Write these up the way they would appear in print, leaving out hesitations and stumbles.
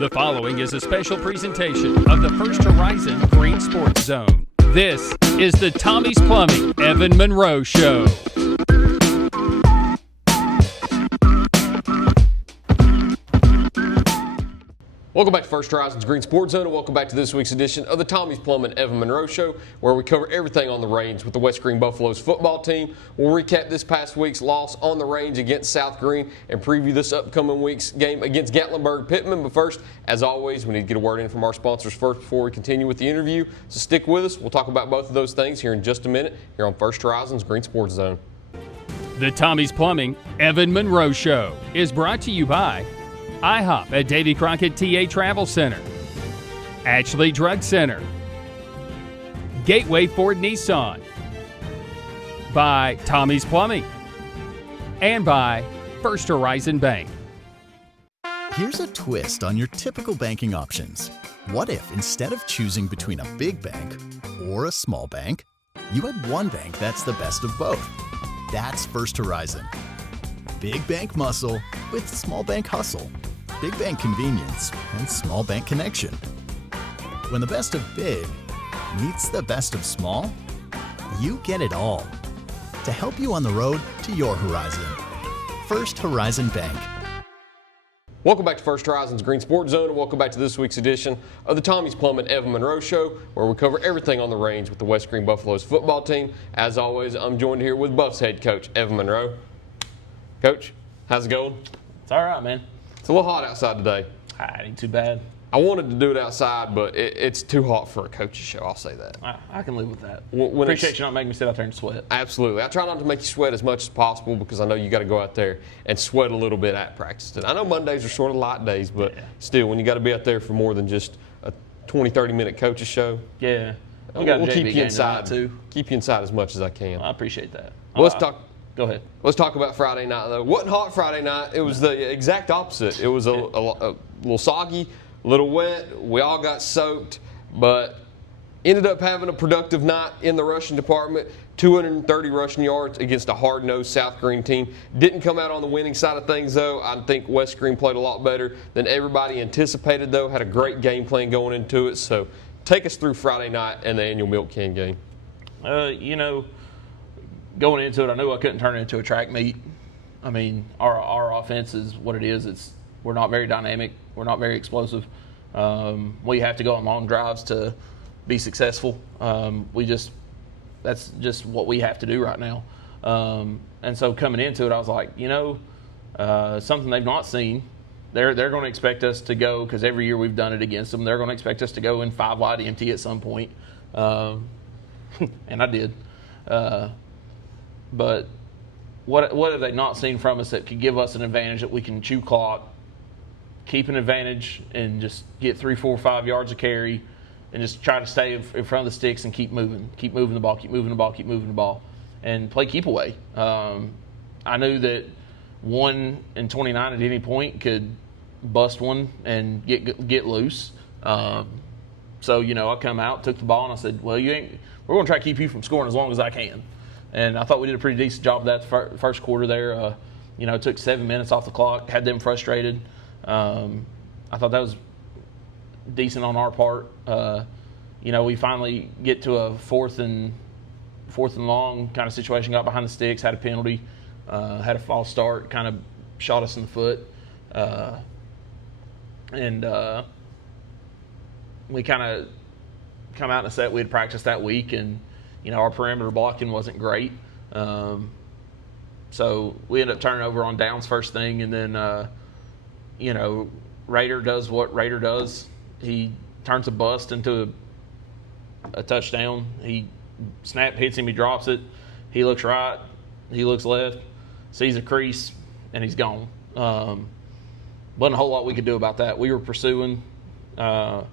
The following is a special presentation of the First Horizon Greene Sports Zone. This is the Tommie's Plumbing Evan Monroe Show. Welcome back to First Horizon's Greene Sports Zone, and welcome back to this week's edition of the Tommie's Plumbing Evan Monroe Show, where we cover everything on the range with the West Greene Buffaloes football team. We'll recap this past week's loss on the range against South Greene and preview this upcoming week's game against Gatlinburg-Pittman. But first, as always, we need to get a word in from our sponsors first before we continue with the interview. So stick with us. We'll talk about both of those things here in just a minute here on First Horizon's Greene Sports Zone. The Tommie's Plumbing Evan Monroe Show is brought to you by IHOP at Davy Crockett TA Travel Center, Ashley Drug Center, Gateway Ford Nissan, by Tommie's Plumbing, and by First Horizon Bank. Here's a twist on your typical banking options. What if instead of choosing between a big bank or a small bank, you had one bank that's the best of both? That's First Horizon. Big bank muscle with small bank hustle. Big bank convenience and small bank connection. When the best of big meets the best of small, you get it all. To help you on the road to your horizon. First Horizon Bank. Welcome back to First Horizon's Greene Sports Zone, and welcome back to this week's edition of the Tommie's Plumbing Evan Monroe Show, where we cover everything on the range with the West Greene Buffaloes football team. As always, I'm joined here with Buffs head coach Evan Monroe. Coach, how's it going? It's all right, man. It's a little hot outside today. Ain't too bad. I wanted to do it outside, but it's too hot for a coach's show, I'll say that. I can live with that. When Appreciate you not making me sit out there and sweat. Absolutely. I try not to make you sweat as much as possible because I know you got to go out there and sweat a little bit at practice. And I know Mondays are sort of light days, but still, when you got to be out there for more than just a 20, 30-minute coach's show, yeah, we'll keep you inside too. Keep you inside as much as I can. Well, I appreciate that. Well, let's talk. Go ahead. Let's talk about Friday night, though. Wasn't hot Friday night. It was the exact opposite. It was a little soggy, a little wet. We all got soaked, but ended up having a productive night in the rushing department. 230 rushing yards against a hard-nosed South Greene team. Didn't come out on the winning side of things, though. I think West Greene played a lot better than everybody anticipated, though. Had a great game plan going into it. So take us through Friday night and the annual milk can game. Going into it, I knew I couldn't turn it into a track meet. I mean, our offense is what it is. We're not very dynamic. We're not very explosive. We have to go on long drives to be successful. That's just what we have to do right now. And so coming into it, I was like, something they've not seen. They're going to expect us to go, because every year we've done it against them. They're going to expect us to go in 5 wide empty at some point, and I did. But what have they not seen from us that could give us an advantage that we can chew clock, keep an advantage, and just get 3, 4, 5 yards of carry, and just try to stay in front of the sticks and keep moving the ball, and play keep away. I knew that 1 and 29 at any point could bust one and get loose. So I come out, took the ball, and I said, well, we're going to try to keep you from scoring as long as I can. And I thought we did a pretty decent job of that the first quarter there. It took 7 minutes off the clock, had them frustrated. I thought that was decent on our part. We finally get to a fourth and long kind of situation, got behind the sticks, had a penalty, had a false start, kind of shot us in the foot. We kind of come out in a set we had practiced that week, and our perimeter blocking wasn't great. So we ended up turning over on downs first thing, and then, Raider does what Raider does. He turns a bust into a touchdown. Snap hits him, he drops it. He looks right, he looks left, sees a crease, and he's gone. Wasn't a whole lot we could do about that. We were pursuing. My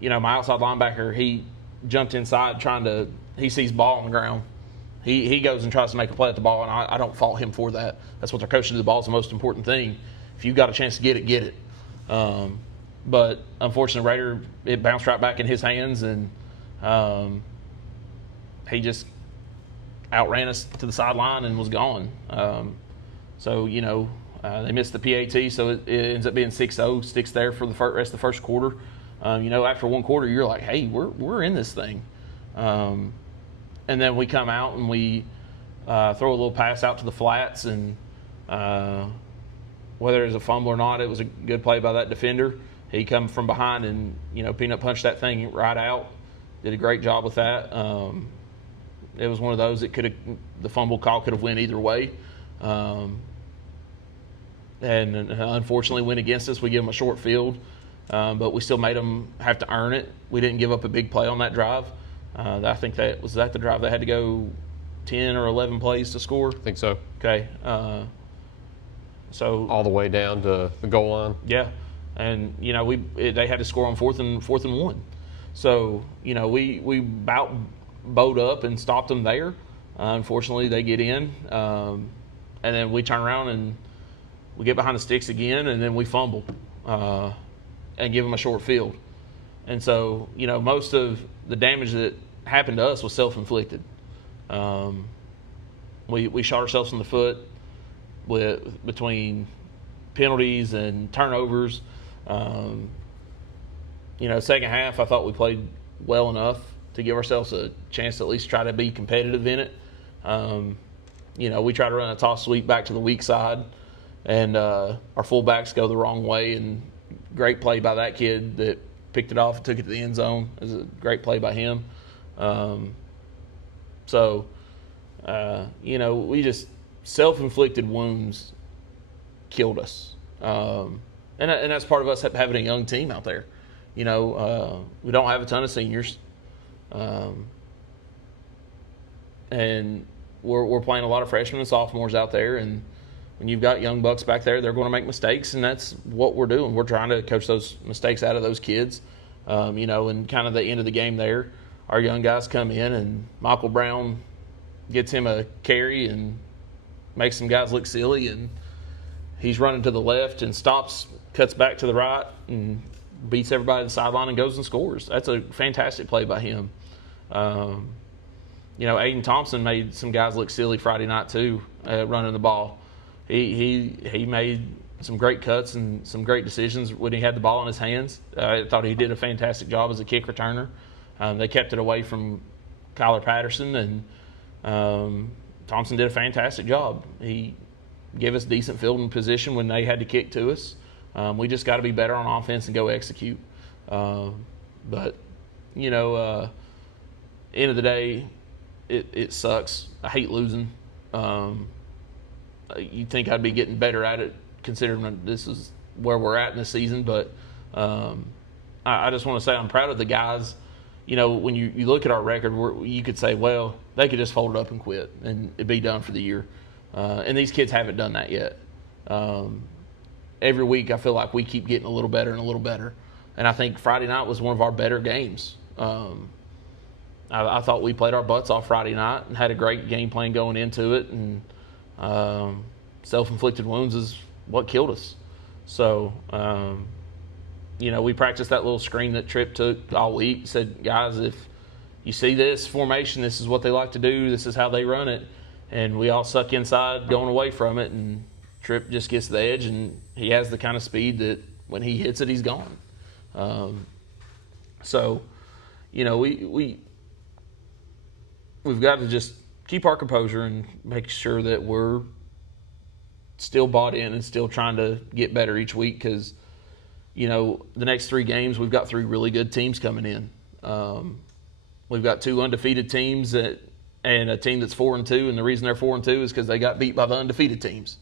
outside linebacker, he jumped inside he sees ball on the ground. He goes and tries to make a play at the ball, and I don't fault him for that. That's what their coach did. The ball is the most important thing. If you got a chance to get it, get it. But unfortunately, Raider, it bounced right back in his hands, and he just outran us to the sideline and was gone. So They missed the PAT, so it ends up being 6-0, sticks there for the rest of the first quarter. After one quarter, you're like, hey, we're in this thing. And then we come out and we throw a little pass out to the flats, and whether it was a fumble or not, it was a good play by that defender. He come from behind and, peanut punched that thing right out. Did a great job with that. It was one of those that the fumble call could have went either way. And unfortunately went against us. We give them a short field, but we still made them have to earn it. We didn't give up a big play on that drive. I think that the drive they had to go 10 or 11 plays to score. I think so. Okay. So all the way down to the goal line. Yeah, and they had to score on fourth and one. So we about bowed up and stopped them there. Unfortunately, they get in, and then we turn around and we get behind the sticks again, and then we fumble and give them a short field. And so, most of the damage that happened to us was self-inflicted. We shot ourselves in the foot between penalties and turnovers. Second half, I thought we played well enough to give ourselves a chance to at least try to be competitive in it. We try to run a toss sweep back to the weak side, and our fullbacks go the wrong way, and great play by that kid that picked it off and took it to the end zone. It was a great play by him. We just self-inflicted wounds killed us. And that's part of us having a young team out there. We don't have a ton of seniors. And we're playing a lot of freshmen and sophomores out there, and when you've got young bucks back there, they're going to make mistakes, and that's what we're doing. We're trying to coach those mistakes out of those kids. And kind of the end of the game there, our young guys come in, and Michael Brown gets him a carry and makes some guys look silly, and he's running to the left and stops, cuts back to the right, and beats everybody to the sideline and goes and scores. That's a fantastic play by him. Aiden Thompson made some guys look silly Friday night too, running the ball. He made some great cuts and some great decisions when he had the ball in his hands. I thought he did a fantastic job as a kick returner. They kept it away from Kyler Patterson, and Thompson did a fantastic job. He gave us decent fielding position when they had to kick to us. We just got to be better on offense and go execute. But end of the day, it sucks. I hate losing. You'd think I'd be getting better at it considering this is where we're at in the season. But I just want to say I'm proud of the guys. When you look at our record, you could say, well, they could just fold it up and quit and it'd be done for the year. And these kids haven't done that yet. Every week I feel like we keep getting a little better and a little better. And I think Friday night was one of our better games. I thought we played our butts off Friday night and had a great game plan going into it. And self-inflicted wounds is what killed us. So, we practiced that little screen that Tripp took all week. Said, guys, if you see this formation, this is what they like to do. This is how they run it. And we all suck inside going away from it. And Tripp just gets the edge, and he has the kind of speed that when he hits it, he's gone. We've got to just keep our composure and make sure that we're still bought in and still trying to get better each week because, the next 3 games, we've got 3 really good teams coming in. We've got 2 undefeated teams and a team that's 4-2, and the reason they're 4-2 is because they got beat by the undefeated teams.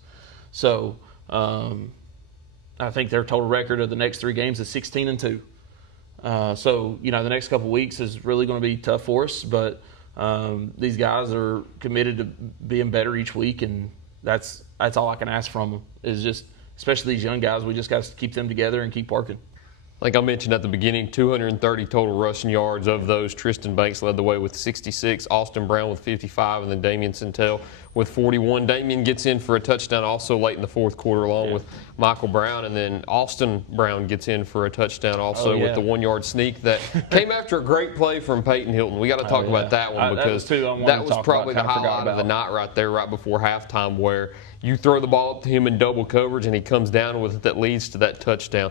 So I think their total record of the next 3 games is 16-2. The next couple of weeks is really going to be tough for us, but these guys are committed to being better each week, and that's all I can ask from them is just, especially these young guys, we just got to keep them together and keep working. Like I mentioned at the beginning, 230 total rushing yards. Of those, Tristan Banks led the way with 66, Austin Brown with 55, and then Damian Centel with 41. Damian gets in for a touchdown also late in the fourth quarter along with Michael Brown. And then Austin Brown gets in for a touchdown also with the 1-yard sneak that came after a great play from Peyton Hilton. We got to talk about that one because that was probably the highlight of the night right there, right before halftime, where you throw the ball up to him in double coverage and he comes down with it that leads to that touchdown.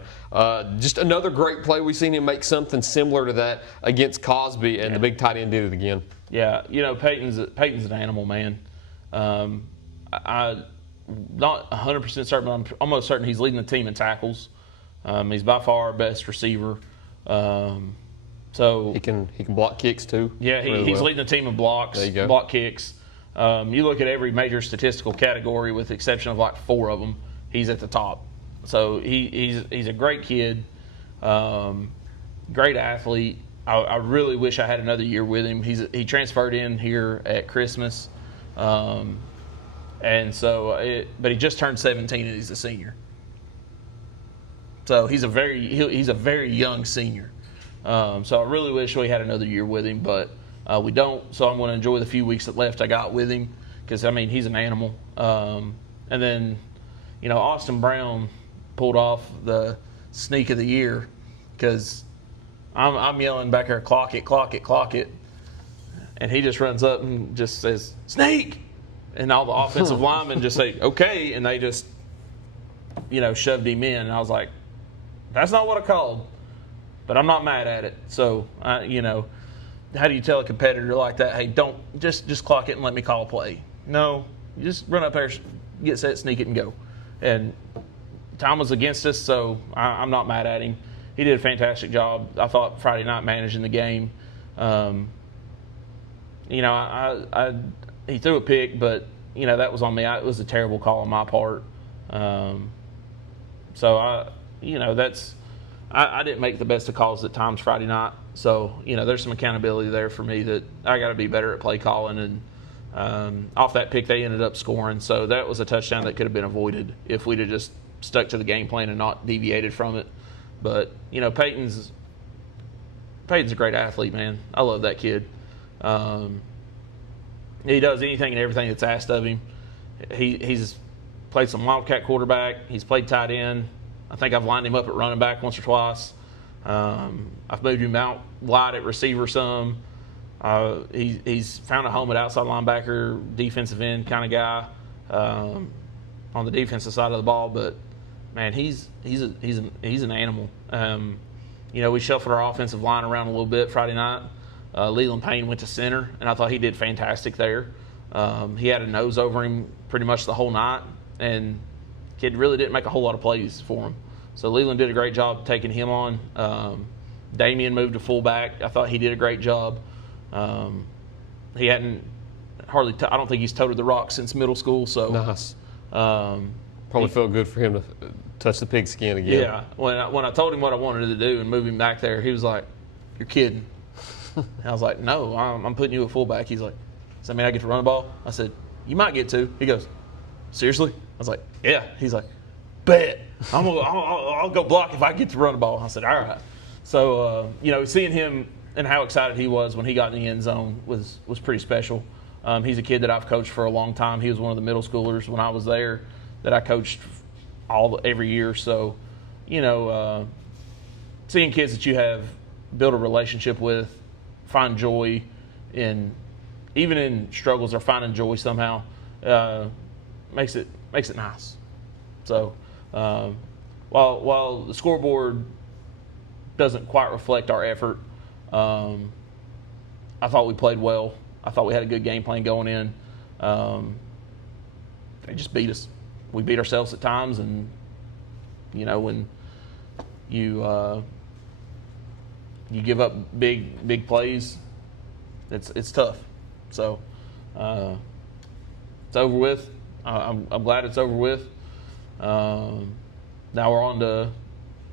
Just another great play. We've seen him make something similar to that against Cosby, and the big tight end did it again. Yeah, Peyton's an animal, man. I'm not 100% certain, but I'm almost certain he's leading the team in tackles. He's by far our best receiver. So he can block kicks too. Yeah, he's leading the team in blocks, block kicks. You look at every major statistical category, with the exception of like 4 of them, he's at the top. So he's a great kid, great athlete. I really wish I had another year with him. He transferred in here at Christmas, and so but he just turned 17 and he's a senior. So he's a very young senior. So I really wish we had another year with him, but we don't. So I'm going to enjoy the few weeks that left I got with him because he's an animal. And then Austin Brown pulled off the sneak of the year because I'm yelling back there, clock it, clock it, clock it. And he just runs up and just says, sneak! And all the offensive linemen just say, okay. And they just, shoved him in. And I was like, that's not what I called. But I'm not mad at it. So, how do you tell a competitor like that, hey, don't, just clock it and let me call a play? No, you just run up there, get set, sneak it, and go. And Tom was against us, so I'm not mad at him. He did a fantastic job, I thought, Friday night managing the game. He threw a pick, but, that was on me. It was a terrible call on my part. So, I didn't make the best of calls at times Friday night. So, there's some accountability there for me that I got to be better at play calling. And off that pick, they ended up scoring. So that was a touchdown that could have been avoided if we'd have just stuck to the game plan and not deviated from it. But, Peyton's a great athlete, man. I love that kid. He does anything and everything that's asked of him. He's played some Wildcat quarterback. He's played tight end. I think I've lined him up at running back once or twice. I've moved him out wide at receiver some. He's found a home at outside linebacker, defensive end kind of guy on the defensive side of the ball. But man, he's an animal. We shuffled our offensive line around a little bit Friday night. Leland Payne went to center, and I thought he did fantastic there. He had a nose over him pretty much the whole night, and kid really didn't make a whole lot of plays for him. So Leland did a great job taking him on. Damian moved to fullback. I thought he did a great job. He hadn't I don't think he's toted the rock since middle school. So nice. Probably felt good for him to touch the pigskin again. Yeah. When I told him what I wanted to do and move him back there, he was like, "You're kidding." And I was like, "No, I'm putting you at fullback." He's like, "Does that mean I get to run the ball?" I said, "You might get to." He goes, "Seriously?" I was like, "Yeah." He's like, "Bet. I'll go block if I get to run the ball." I said, "All right." So, seeing him and how excited he was when he got in the end zone was pretty special. He's a kid that I've coached for a long time. He was one of the middle schoolers when I was there that I coached every year. So, seeing kids that you have build a relationship with, find joy even in struggles or finding joy somehow, makes it nice. So while the scoreboard doesn't quite reflect our effort, I thought we played well. I thought we had a good game plan going in. They just beat us. We beat ourselves at times, and when you give up big plays, it's tough. So it's over with. I'm glad it's over with. Now we're on to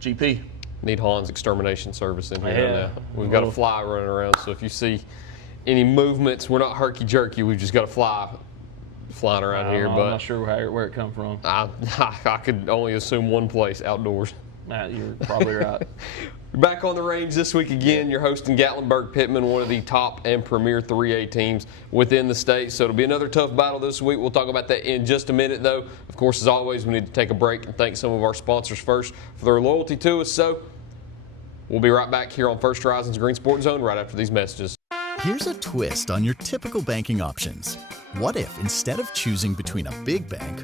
GP. Need Hans Extermination Service in here now. We've got a fly running around, so if you see any movements, we're not herky-jerky. We've just got a fly flying around here. I'm but not sure where it come from. I could only assume one place, outdoors. You're probably right. You're back on the range this week again. You're hosting Gatlinburg-Pittman, one of the top and premier 3A teams within the state. So it'll be another tough battle this week. We'll talk about that in just a minute, though. Of course, as always, we need to take a break and thank some of our sponsors first for their loyalty to us. So we'll be right back here on First Horizon's Green Sports Zone right after these messages. Here's a twist on your typical banking options. What if instead of choosing between a big bank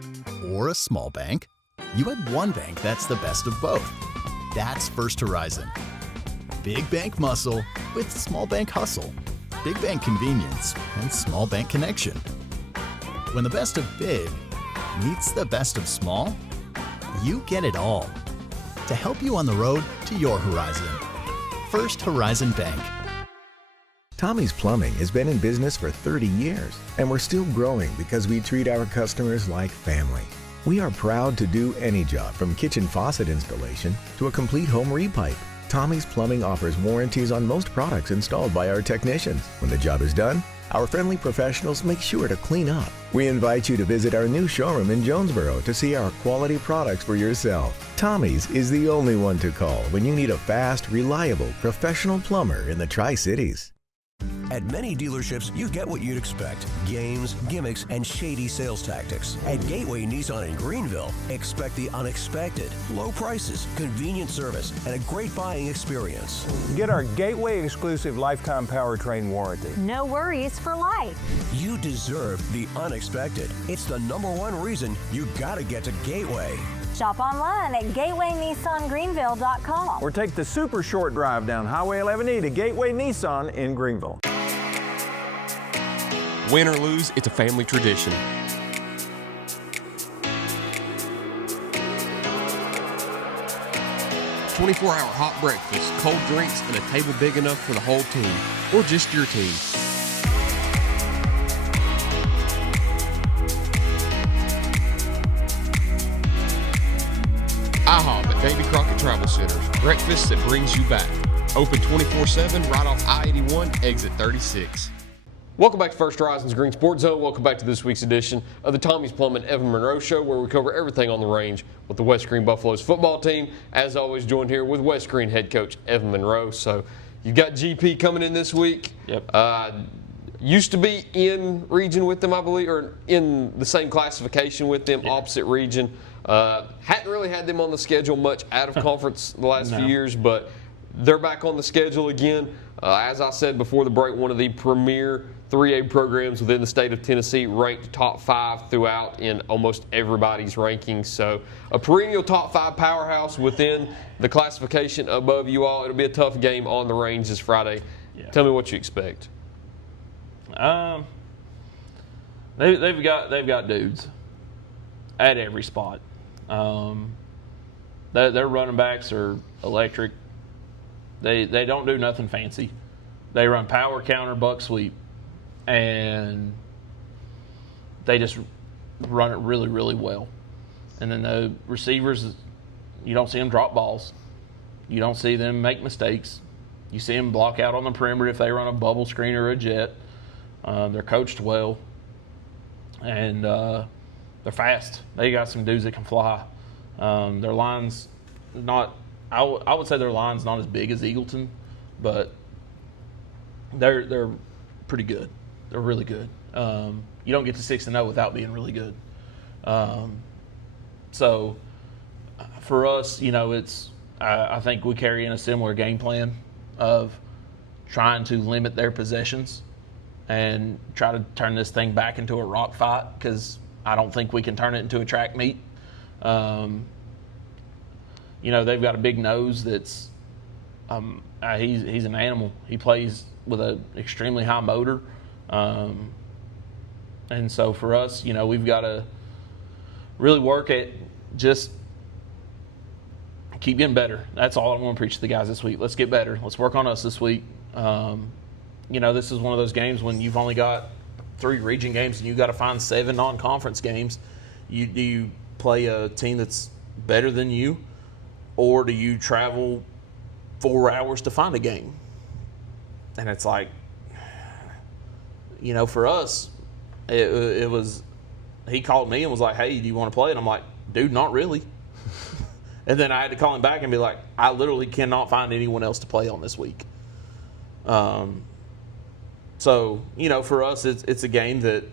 or a small bank, you had one bank that's the best of both? That's First Horizon. Big bank muscle with small bank hustle. Big bank convenience and small bank connection. When the best of big meets the best of small, you get it all. To help you on the road to your horizon. First Horizon Bank. Tommie's Plumbing has been in business for 30 years, and we're still growing because we treat our customers like family. We are proud to do any job from kitchen faucet installation to a complete home repipe. Tommie's Plumbing offers warranties on most products installed by our technicians. When the job is done, our friendly professionals make sure to clean up. We invite you to visit our new showroom in Jonesboro to see our quality products for yourself. Tommie's is the only one to call when you need a fast, reliable, professional plumber in the Tri-Cities. At many dealerships, you get what you'd expect. Games, gimmicks, and shady sales tactics. At Gateway Nissan in Greenville, expect the unexpected. Low prices, convenient service, and a great buying experience. Get our Gateway exclusive lifetime powertrain warranty. No worries for life. You deserve the unexpected. It's the #1 reason you gotta get to Gateway. Shop online at gatewaynissangreenville.com. Or take the super short drive down Highway 11E to Gateway Nissan in Greenville. Win or lose, it's a family tradition. "24-hour hot breakfast, cold drinks, and a table big enough for the whole team, or just your team." IHOP at Davy Crockett Travel Centers. Breakfast that brings you back. Open 24/7 right off I-81, exit 36. Welcome back to First Horizon's Green Sports Zone. Welcome back to this week's edition of the Tommie's Plumbing Evan Monroe Show, where we cover everything on the range with the West Greene Buffaloes football team. As always, joined here with West Greene head coach Evan Monroe. So you've got GP coming in this week. Yep. Used to be in region with them, I believe, or in the same classification with them, opposite region. Hadn't really had them on the schedule much out of conference the last few years, but they're back on the schedule again. As I said before the break, one of the premier 3A programs within the state of Tennessee, ranked top 5 throughout in almost everybody's rankings. So a perennial top 5 powerhouse within the classification above you all. It'll be a tough game on the range this Friday. Yeah. Tell me what you expect. They've got dudes at every spot. Their running backs are electric. They don't do nothing fancy. They run power, counter, buck sweep, and they just run it really, really well. And then the receivers, you don't see them drop balls. You don't see them make mistakes. You see them block out on the perimeter if they run a bubble screen or a jet. They're coached well, and they're fast. They got some dudes that can fly. Their line's not. I would say their line's not as big as Eagleton, but they're pretty good. They're really good. You don't get to 6-0 without being really good. So for us, it's I think we carry in a similar game plan of trying to limit their possessions and try to turn this thing back into a rock fight, because I don't think we can turn it into a track meet. They've got a big nose that's he's an animal. He plays with an extremely high motor. And so for us, we've got to really work at just keep getting better. That's all I'm going to preach to the guys this week. Let's get better. Let's work on us this week. This is one of those games when you've only got 3 region games and you've got to find 7 non-conference games. Do you play a team that's better than you, or do you travel 4 hours to find a game? And it's like, for us, it was, he called me and was like, "Hey, do you want to play?" And I'm like, "Dude, not really." And then I had to call him back and be like, I literally cannot find anyone else to play on this week. So, for us, it's a game that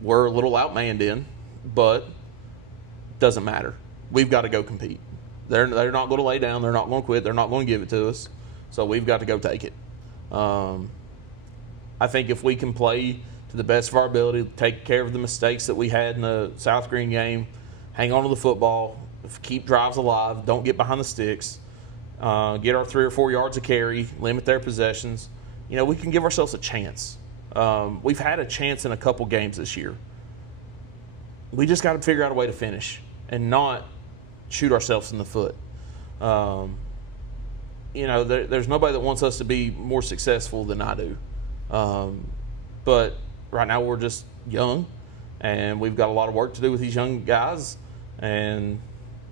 we're a little outmanned in, but doesn't matter. We've got to go compete. They're not going to lay down. They're not going to quit. They're not going to give it to us. So we've got to go take it. I think if we can play to the best of our ability, take care of the mistakes that we had in the South Greene game, hang on to the football, keep drives alive, don't get behind the sticks, get our 3 or 4 yards of carry, limit their possessions, we can give ourselves a chance. We've had a chance in a couple games this year. We just got to figure out a way to finish and not shoot ourselves in the foot. There's nobody that wants us to be more successful than I do. But right now we're just young, and we've got a lot of work to do with these young guys. And,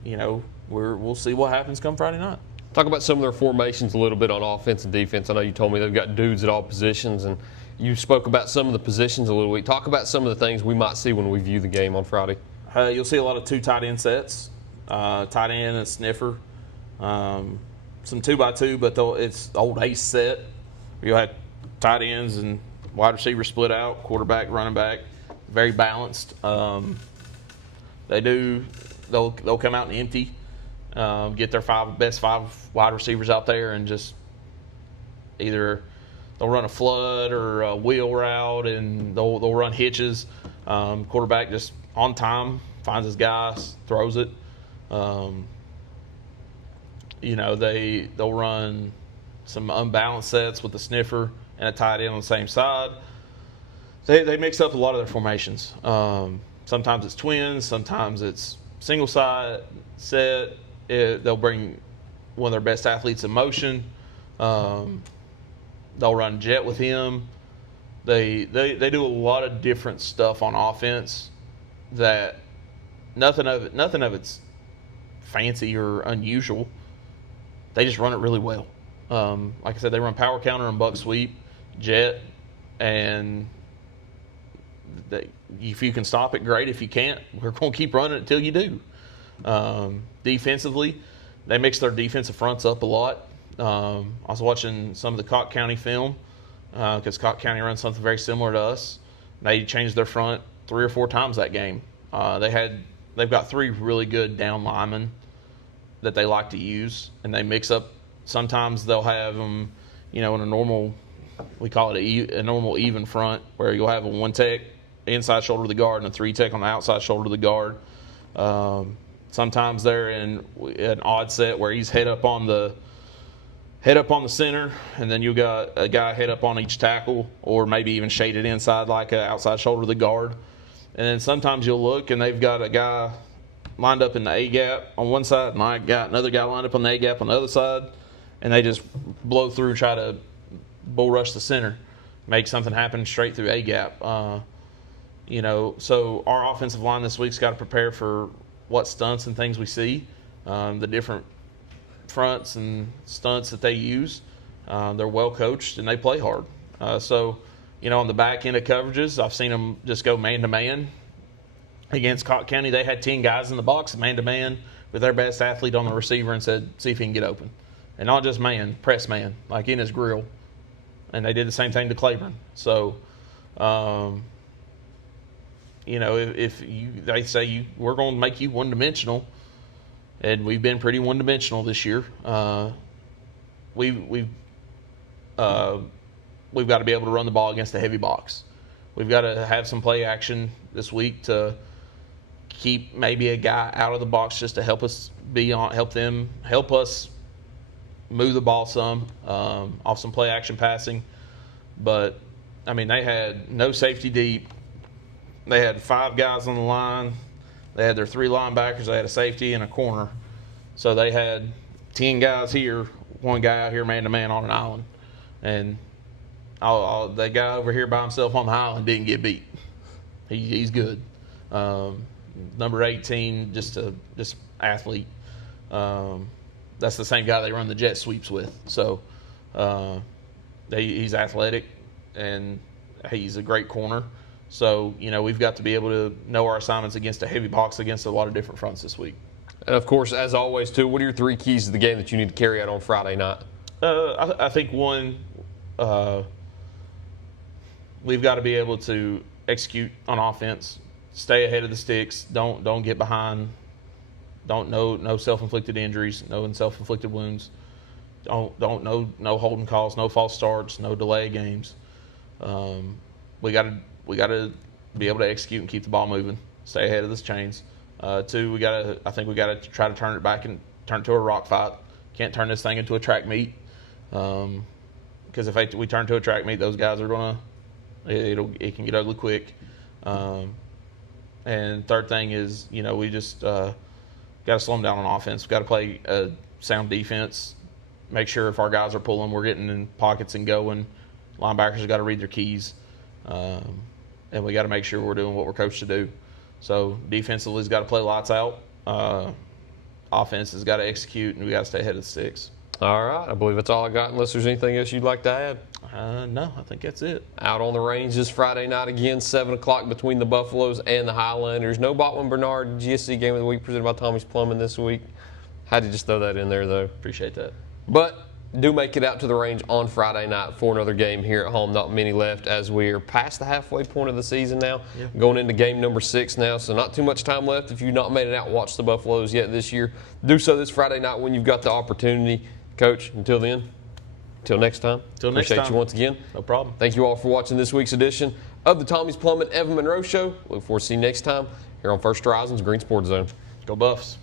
we'll see what happens come Friday night. Talk about some of their formations a little bit on offense and defense. I know you told me they've got dudes at all positions, and you spoke about some of the positions a little bit. Talk about some of the things we might see when we view the game on Friday. You'll see a lot of 2 tight end sets, tight end and sniffer, some 2x2, but it's old ace set. You'll have tight ends and wide receivers split out, quarterback, running back, very balanced. They'll come out and empty, get their best 5 wide receivers out there, and just either they'll run a flood or a wheel route, and they'll run hitches. Quarterback just on time, finds his guy, throws it. They'll run some unbalanced sets with the sniffer and a tight end on the same side. They mix up a lot of their formations. Sometimes it's twins, sometimes it's single side set. They'll bring one of their best athletes in motion. They'll run jet with him. They do a lot of different stuff on offense that nothing of it's fancy or unusual. They just run it really well. Like I said, they run power counter and buck sweep, jet, and if you can stop it, great. If you can't, we're going to keep running it until you do. Defensively, they mix their defensive fronts up a lot. I was watching some of the Cott County film because Cott County runs something very similar to us. They changed their front 3 or 4 times that game. They've got 3 really good down linemen that they like to use, and they mix up. Sometimes they'll have them, in a normal, we call it a normal even front, where you'll have a 1 tech inside shoulder of the guard and a 3 tech on the outside shoulder of the guard. Sometimes they're in an odd set where he's head up on the center, and then you got a guy head up on each tackle, or maybe even shaded inside like an outside shoulder of the guard. And then sometimes you'll look and they've got a guy lined up in the A gap on one side, and I got another guy lined up on the A gap on the other side, and they just blow through and try to bull rush the center, make something happen straight through A gap. So our offensive line this week's got to prepare for what stunts and things we see, the different fronts and stunts that they use. They're well coached and they play hard. On the back end of coverages, I've seen them just go man-to-man. Against Cott County, they had 10 guys in the box, man-to-man, with their best athlete on the receiver and said, see if he can get open. And not just man, press man, like in his grill. And they did the same thing to Claiborne. So, if they say we're going to make you one-dimensional, and we've been pretty one-dimensional this year, we've got to be able to run the ball against a heavy box. We've got to have some play action this week to keep maybe a guy out of the box just to help us help us move the ball some off some play action passing. But they had no safety deep. They had 5 guys on the line. They had their 3 linebackers. They had a safety and a corner. So they had 10 guys here, 1 guy out here man-to-man on an island. And the guy over here by himself on the island didn't get beat. He's good. Number 18, just athlete. That's the same guy they run the jet sweeps with. So he's athletic, and he's a great corner. So, we've got to be able to know our assignments against a heavy box against a lot of different fronts this week. And of course, as always, too, what are your 3 keys to the game that you need to carry out on Friday night? I think one, we've got to be able to execute on offense, stay ahead of the sticks, don't get behind, no self-inflicted injuries, no self-inflicted wounds, no holding calls, no false starts, no delay games. We got to be able to execute and keep the ball moving, stay ahead of the chains. 2, I think we got to try to turn it back and turn it to a rock fight. Can't turn this thing into a track meet. Because if we turn to a track meet, those guys are it can get ugly quick. And third thing is, we just got to slow them down on offense. We've got to play a sound defense. Make sure if our guys are pulling, we're getting in pockets and going. Linebackers have got to read their keys. And we got to make sure we're doing what we're coached to do. So defensively has got to play lights out. Offense has got to execute, and we got to stay ahead of the sticks. All right. I believe that's all I got, unless there's anything else you'd like to add. No, I think that's it. Out on the range this Friday night again, 7 o'clock between the Buffaloes and the Highlanders. No Botwin-Bernard GSC Game of the Week presented by Tommie's Plumbing this week. Had to just throw that in there, though. Appreciate that. But do make it out to the range on Friday night for another game here at home. Not many left as we are past the halfway point of the season now. Yeah. Going into game number 6 now, so not too much time left. If you've not made it out, watch the Buffaloes yet this year. Do so this Friday night when you've got the opportunity. Coach, until then, until next time. Appreciate you once again. No problem. Thank you all for watching this week's edition of the Tommie's Plumbing Evan Monroe Show. Look forward to seeing you next time here on First Horizons Green Sports Zone. Go Buffs.